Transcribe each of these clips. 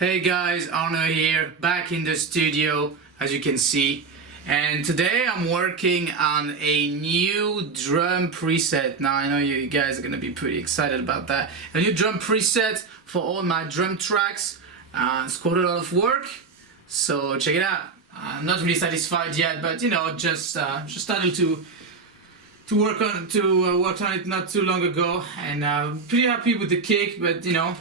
Hey guys, Arnaud here, back in the studio, as you can see. And today I'm working on a new drum preset. Now I know you guys are gonna be pretty excited about that. A new drum preset for all my drum tracks. It's quite a lot of work, so check it out. I'm not really satisfied yet, but you know, just started to work on it not too long ago, and pretty happy with the kick, but you know.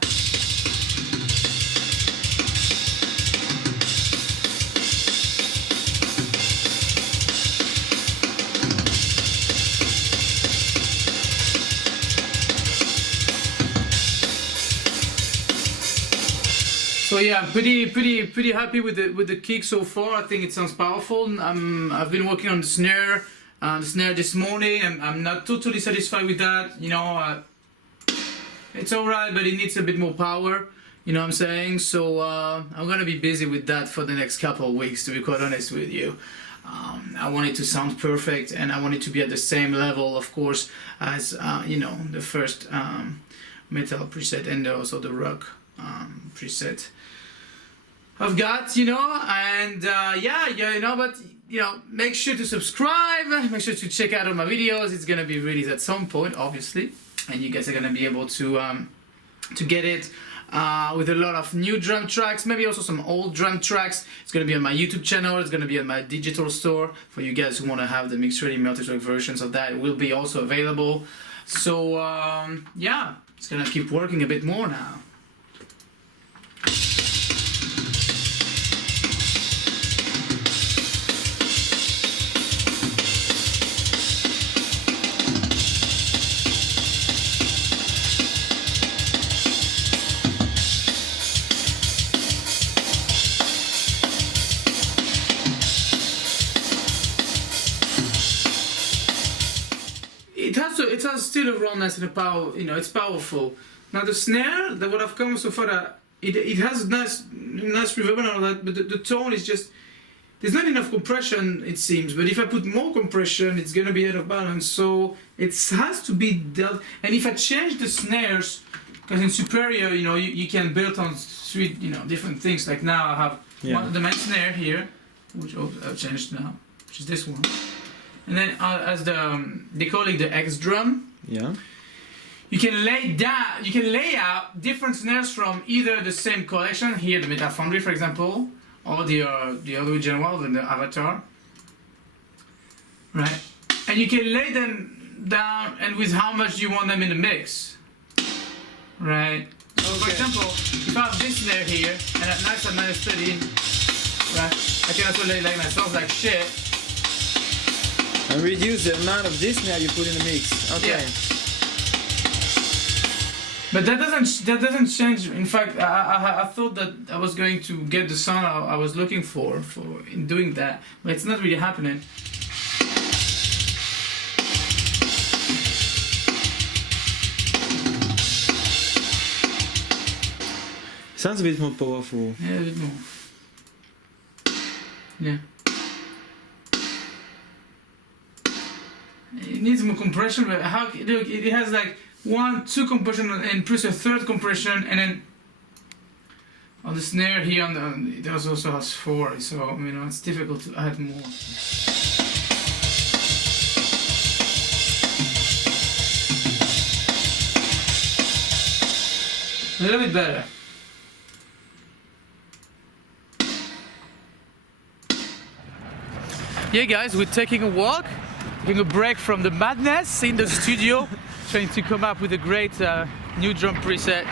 So yeah, I'm pretty happy with the kick so far. I think it sounds powerful. I've been working on the snare this morning. I'm not totally satisfied with that. You know, it's alright, but it needs a bit more power. You know what I'm saying? So I'm gonna be busy with that for the next couple of weeks, to be quite honest with you. I want it to sound perfect, and I want it to be at the same level, of course, as you know, the first metal preset and also the rock preset I've got, you know. And yeah, you know, but you know, make sure to subscribe, make sure to check out all my videos. It's gonna be released at some point, obviously, and you guys are gonna be able to get it with a lot of new drum tracks, maybe also some old drum tracks. It's gonna be on my YouTube channel, it's gonna be on my digital store for you guys who want to have the mixed ready multi-track versions of that. It will be also available. So yeah, it's gonna keep working a bit more now. It has still a rawness and a power, you know, it's powerful. Now the snare, what I've come so far, it has nice reverb and all that, but the tone is just, there's not enough compression, it seems. But if I put more compression, it's gonna be out of balance. So it has to be dealt. And if I change the snares, because in Superior, you know, you can build on three, you know, different things. Like now I have the main snare here, which I've changed now, which is this one. And then as they call it the X drum. Yeah. You can lay out different snares from either the same collection here, the Meta Foundry, for example, or the other general, the Avatar. Right. And you can lay them down and with how much you want them in the mix. Right. So for example, if I have this snare here and at nice at -13, right, I can also lay like myself like shit. And reduce the amount of this snare you put in the mix. Okay. Yeah. But that doesn't change. In fact, I thought that I was going to get the sound I was looking for in doing that, but it's not really happening. Sounds a bit more powerful. Yeah, a bit more. Yeah. It needs more compression, but look, it has like 1, 2 compression and plus a third compression, and then on the snare here it also has 4, so you know it's difficult to add more. A little bit better. Yeah guys, we're taking a walk. Taking a break from the madness in the studio, trying to come up with a great new drum preset.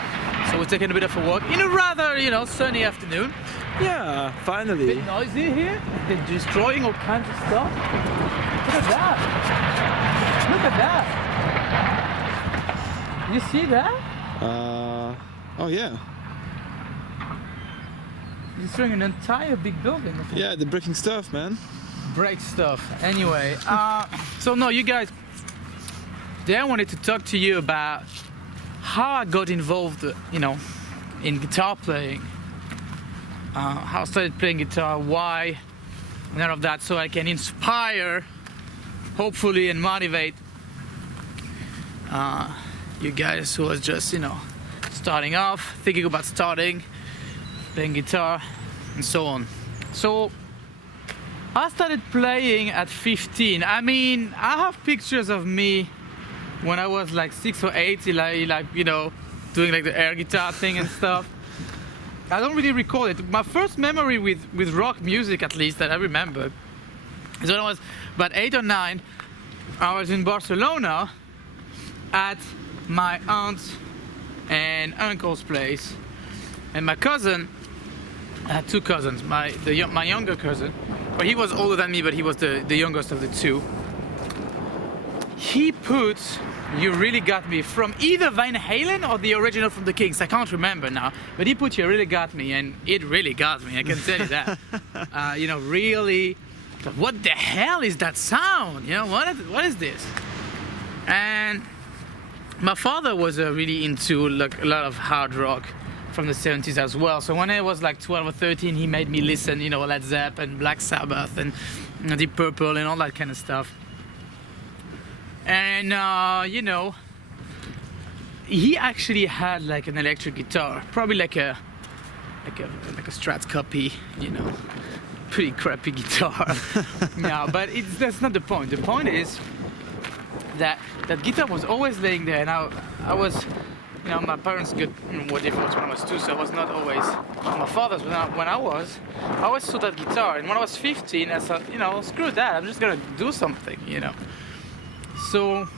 So we're taking a bit of a walk in a rather, you know, sunny afternoon. Yeah, finally. A bit noisy here. They're destroying all kinds of stuff. Look at that. Look at that. You see that? Oh yeah. They're destroying an entire big building. Yeah, they're breaking stuff, man. Break stuff. Anyway, so no, you guys, today I wanted to talk to you about how I got involved, you know, in guitar playing. How I started playing guitar, why, and all of that, so I can inspire, hopefully, and motivate you guys who are just, you know, starting off, thinking about starting. playing guitar, and so on. So I started playing at 15. I mean, I have pictures of me when I was like 6 or 8, like you know, doing like the air guitar thing and stuff. I don't really recall it. My first memory with rock music, at least that I remember, is when I was about 8 or 9. I was in Barcelona at my aunt and uncle's place, and my cousin, I had 2 cousins. My younger cousin, well, he was older than me, but he was the youngest of the 2. He put "You Really Got Me" from either Van Halen or the original from the Kings. I can't remember now, but he put "You Really Got Me," and it really got me. I can tell you that. You know, really. What the hell is that sound? You know, what is this? And my father was really into like a lot of hard rock from the 70s as well. So when I was like 12 or 13, he made me listen, you know, Led Zeppelin, Black Sabbath, and Deep Purple, and all that kind of stuff. And you know, he actually had like an electric guitar, probably like a Strat copy, you know, pretty crappy guitar. Yeah, but that's not the point. The point is that guitar was always laying there, and I was, you know, my parents were divorced when I was 2, so I was not always my father's. When I always saw that guitar, and when I was 15, I thought, you know, screw that, I'm just gonna do something, you know. So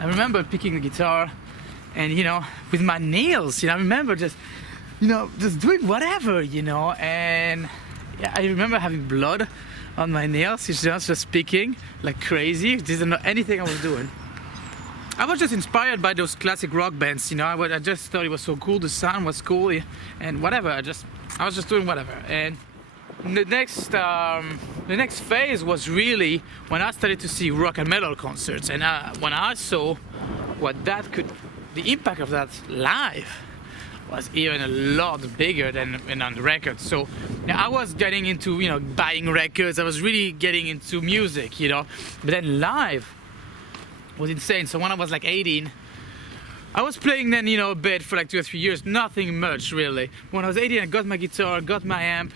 I remember picking the guitar, and you know, with my nails, you know, I remember just doing whatever, you know, and yeah, I remember having blood on my nails. It's just picking like crazy. Didn't know anything I was doing. I was just inspired by those classic rock bands, you know. I just thought it was so cool. The sound was cool, and whatever. I was just doing whatever. And the next phase was really when I started to see rock and metal concerts, and when I saw the impact of that live was even a lot bigger than on the records. So I was getting into, you know, buying records. I was really getting into music, you know. But then live was insane. So when I was like 18, I was playing then, you know, a bit for like 2 or 3 years. Nothing much really. When I was 18, I got my guitar, got my amp,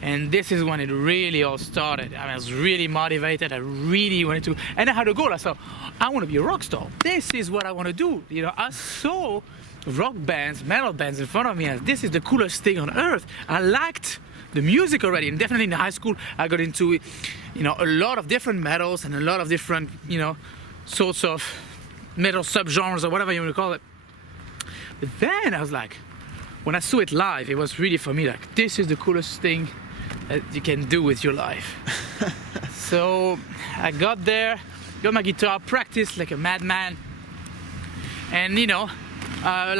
and this is when it really all started. I was really motivated. I really wanted to, and I had a goal. I thought, I want to be a rock star. This is what I want to do. You know, I saw rock bands, metal bands in front of me, and this is the coolest thing on earth. I liked the music already, and definitely in high school I got into, you know, a lot of different metals and a lot of different, you know, sorts of metal subgenres or whatever you want to call it. But then I was like, when I saw it live, it was really for me like, this is the coolest thing that you can do with your life. So I got there, got my guitar, practiced like a madman, and you know,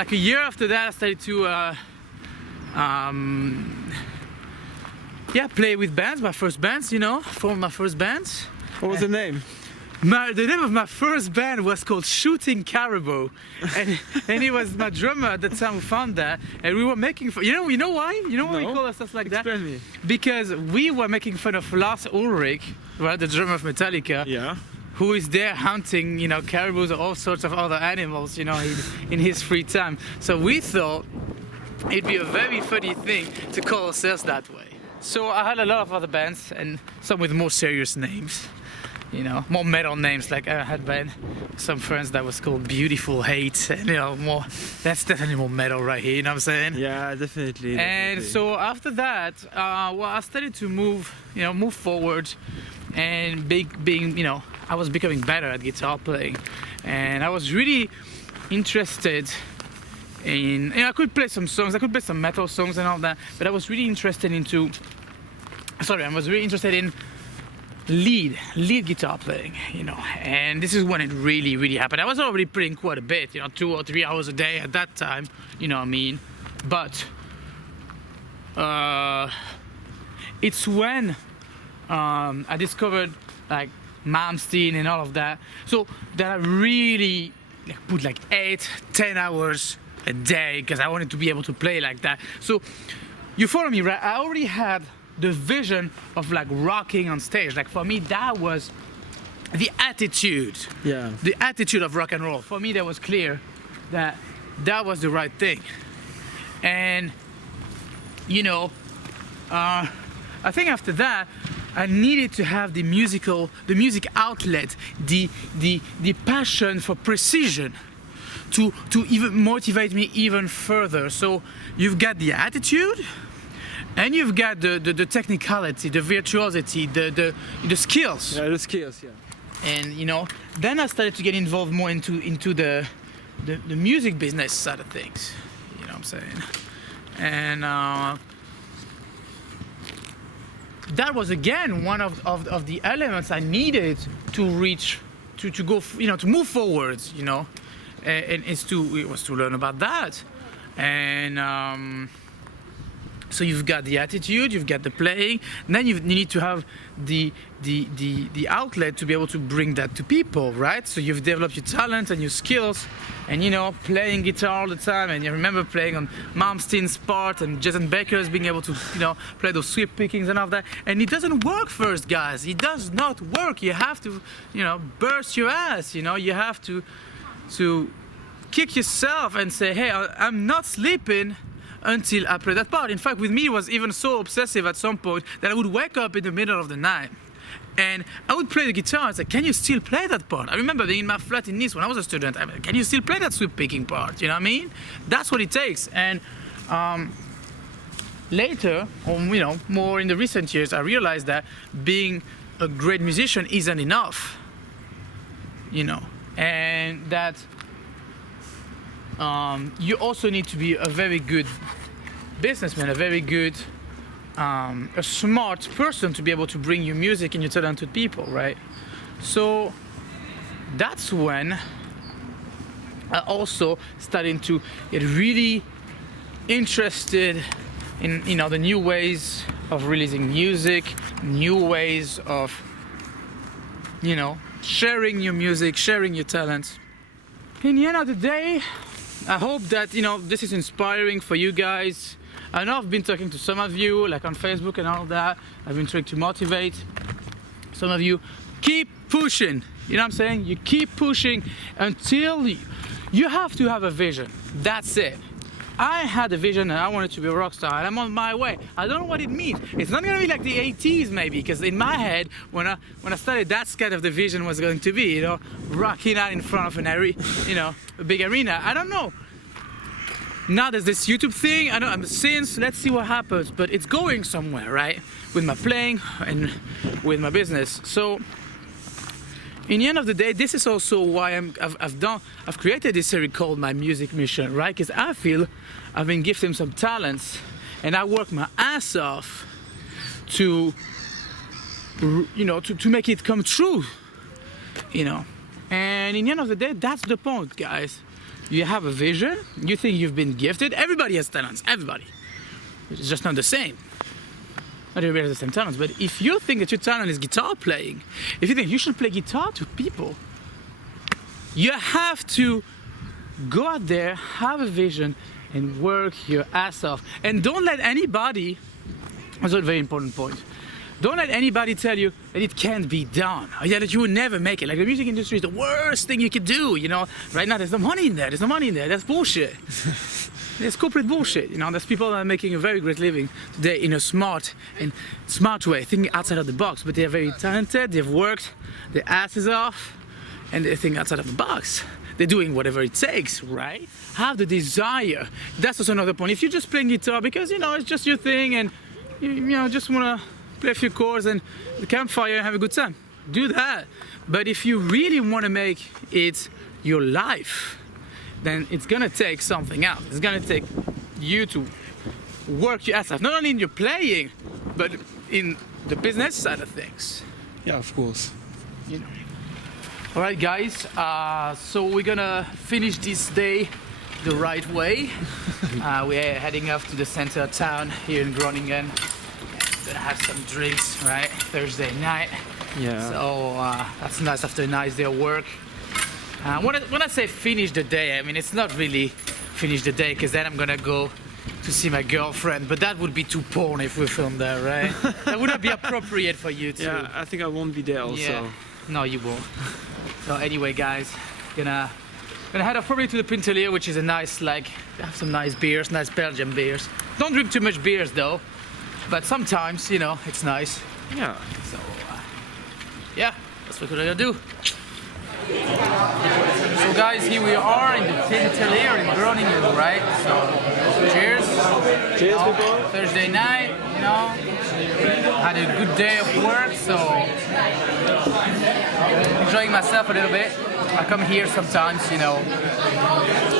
like a year after that, I started to play with bands, my first bands, you know, form my first bands. What was the name? The name of my first band was called Shooting Caribou, and he was my drummer at the time who found that, and we were making fun. You know why? You know why we call ourselves like that? Explain me. Because we were making fun of Lars Ulrich, right, the drummer of Metallica. Yeah. Who is there hunting, you know, caribous or all sorts of other animals, you know, in his free time. So we thought it'd be a very funny thing to call ourselves that way. So I had a lot of other bands, and some with more serious names, you know, more metal names. Like I had some friends that was called Beautiful Hate, and you know, that's definitely more metal right here, you know what I'm saying? Yeah, definitely. And so after that, I started to move forward, and being, you know, I was becoming better at guitar playing, and I was really interested in, you know, I could play some songs, I could play some metal songs and all that, but I was really interested in lead guitar playing, you know, and this is when it really happened. I was already playing quite a bit, you know, 2 or 3 hours a day at that time, you know what I mean, but it's when I discovered like Malmsteen and all of that, so that I really put like 8-10 hours a day because I wanted to be able to play like that. So you follow me, right? I already had the vision of like rocking on stage. Like for me, that was the attitude. Yeah. The attitude of rock and roll. For me, that was clear that that was the right thing. And you know, I think after that, I needed to have the music outlet, the passion for precision, to even motivate me even further. So you've got the attitude, and you've got the technicality, the virtuosity, the skills. Yeah, the skills. Yeah. And you know, then I started to get involved more into the music business side of things. You know what I'm saying? And that was again one of the elements I needed to reach, to go, you know, to move forwards. You know, and it was to learn about that. And so you've got the attitude, you've got the playing, and then you need to have the outlet to be able to bring that to people, right? So you've developed your talent and your skills, and you know, playing guitar all the time, and you remember playing on Malmsteen's part and Jason Baker's being able to, you know, play those sweep pickings and all that. And it doesn't work first, guys. It does not work. You have to, you know, burst your ass. You know, you have to kick yourself and say, hey, I'm not sleeping until I play that part. In fact, with me, it was even so obsessive at some point that I would wake up in the middle of the night and I would play the guitar and say, can you still play that part? I remember being in my flat in Nice when I was a student. I mean, can you still play that sweep picking part? You know what I mean? That's what it takes. And later, or you know, more in the recent years, I realized that being a great musician isn't enough. You know, and that you also need to be a very good businessman, a very good, a smart person to be able to bring your music and your talent to people, right? So that's when I also started to get really interested in, you know, the new ways of releasing music, new ways of, you know, sharing your music, sharing your talents. In the end of the day, I hope that, you know, this is inspiring for you guys. I know I've been talking to some of you, like on Facebook and all that. I've been trying to motivate some of you. Keep pushing, you know what I'm saying? You keep pushing until you have to have a vision. That's it. I had a vision and I wanted to be a rock star and I'm on my way. I don't know what it means. It's not gonna be like the 80s maybe, because in my head, when I started, that's kind of the vision was going to be, you know, rocking out in front of a big arena. I don't know. Now there's this YouTube thing, I don't know, since, let's see what happens, but it's going somewhere, right? With my playing and with my business. So, in the end of the day, this is also why I've created this series called My Music Mission, right? Because I feel I've been gifted some talents and I work my ass off to, you know, to make it come true, you know. And in the end of the day, that's the point, guys. You have a vision, you think you've been gifted. Everybody has talents, everybody. It's just not the same. Not everybody has the same talents, but if you think that your talent is guitar playing, if you think you should play guitar to people, you have to go out there, have a vision, and work your ass off. And don't let anybody, that's a very important point, don't let anybody tell you that it can't be done, or that you will never make it. Like, the music industry is the worst thing you could do, you know. Right now, there's no money in there, that's bullshit. It's corporate bullshit, you know. There's people that are making a very great living today in a smart way, thinking outside of the box, but they're very talented, they've worked their asses off, and they think outside of the box. They're doing whatever it takes, right? Have the desire. That's also another point. If you're just playing guitar because, you know, it's just your thing and you know, just want to play a few chords and the campfire and have a good time, do that. But if you really want to make it your life, then it's gonna take something else. It's gonna take you to work your ass off, not only in your playing, but in the business side of things. Yeah, of course. You know. All right, guys. So we're gonna finish this day the right way. We're heading off to the center of town here in Groningen. Gonna have some drinks, right? Thursday night. Yeah. So that's nice after a nice day of work. When I say finish the day, I mean it's not really finish the day, because then I'm gonna go to see my girlfriend, but that would be too porn if we film there, right? That would not be appropriate for you too. Yeah, I think I won't be there also. Yeah. No, you won't. So anyway, guys, gonna Gonna head off probably to the Pintelier, which is a nice, like, they have some nice beers, nice Belgian beers. Don't drink too much beers though, but sometimes, you know, it's nice. Yeah. So, yeah, that's what we're gonna do. So guys, here we are in the Pintelier in Groningen, right? So, cheers. Cheers, people. Thursday night, you know, had a good day of work, so enjoying myself a little bit. I come here sometimes, you know,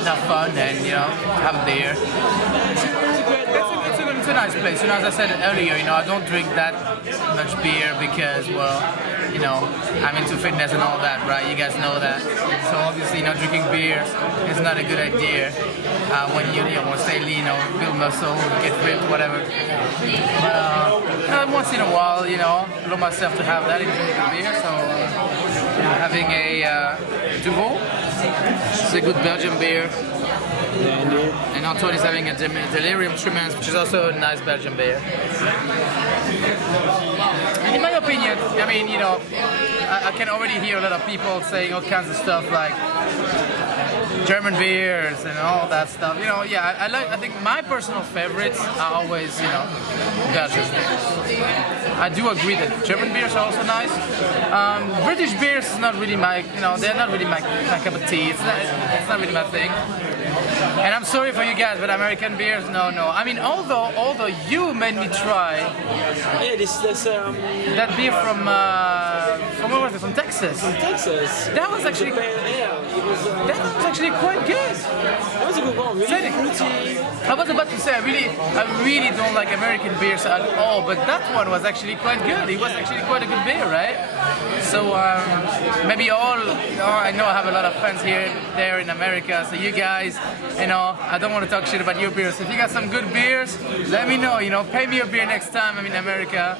have fun and, you know, have a beer. It's a nice place. You know, as I said earlier, you know, I don't drink that much beer because, well, you know, I'm into fitness and all that, right? You guys know that. So obviously, you know, drinking beer is not a good idea when you know, want to stay lean or build muscle, get ripped, whatever. But you know, once in a while, you know, allow myself to have that in drinking beer. So having a Duvel. It's a good Belgian beer. Yeah, indeed. And Antoine is having a Delirium Tremens, which is also a nice Belgian beer. And in my opinion, I mean, you know, I can already hear a lot of people saying all kinds of stuff like German beers and all that stuff. You know, yeah, I think my personal favorites are always, you know, Belgian beers. I do agree that German beers are also nice. British beers is not really my, you know, they're not really my cup of tea. It's not really my thing. And I'm sorry for you guys, but American beers, no. I mean, although you made me try Yeah, this that beer from where was it? From Texas. Texas. That was actually that was actually quite good. That was a good one. Really fruity. I was about to say I really don't like American beers at all, but that one was actually quite good. It was actually quite a good beer, right? So maybe all, you know, I know I have a lot of friends here there in America. So you guys, you know, I don't want to talk shit about your beers. If you got some good beers, let me know. You know, pay me a beer next time I'm in America.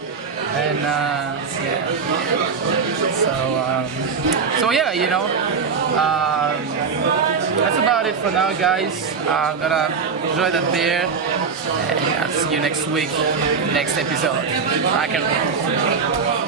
And yeah. So yeah, you know. That's about it for now, guys. I'm gonna enjoy that beer, and I'll see you next week, next episode. I can.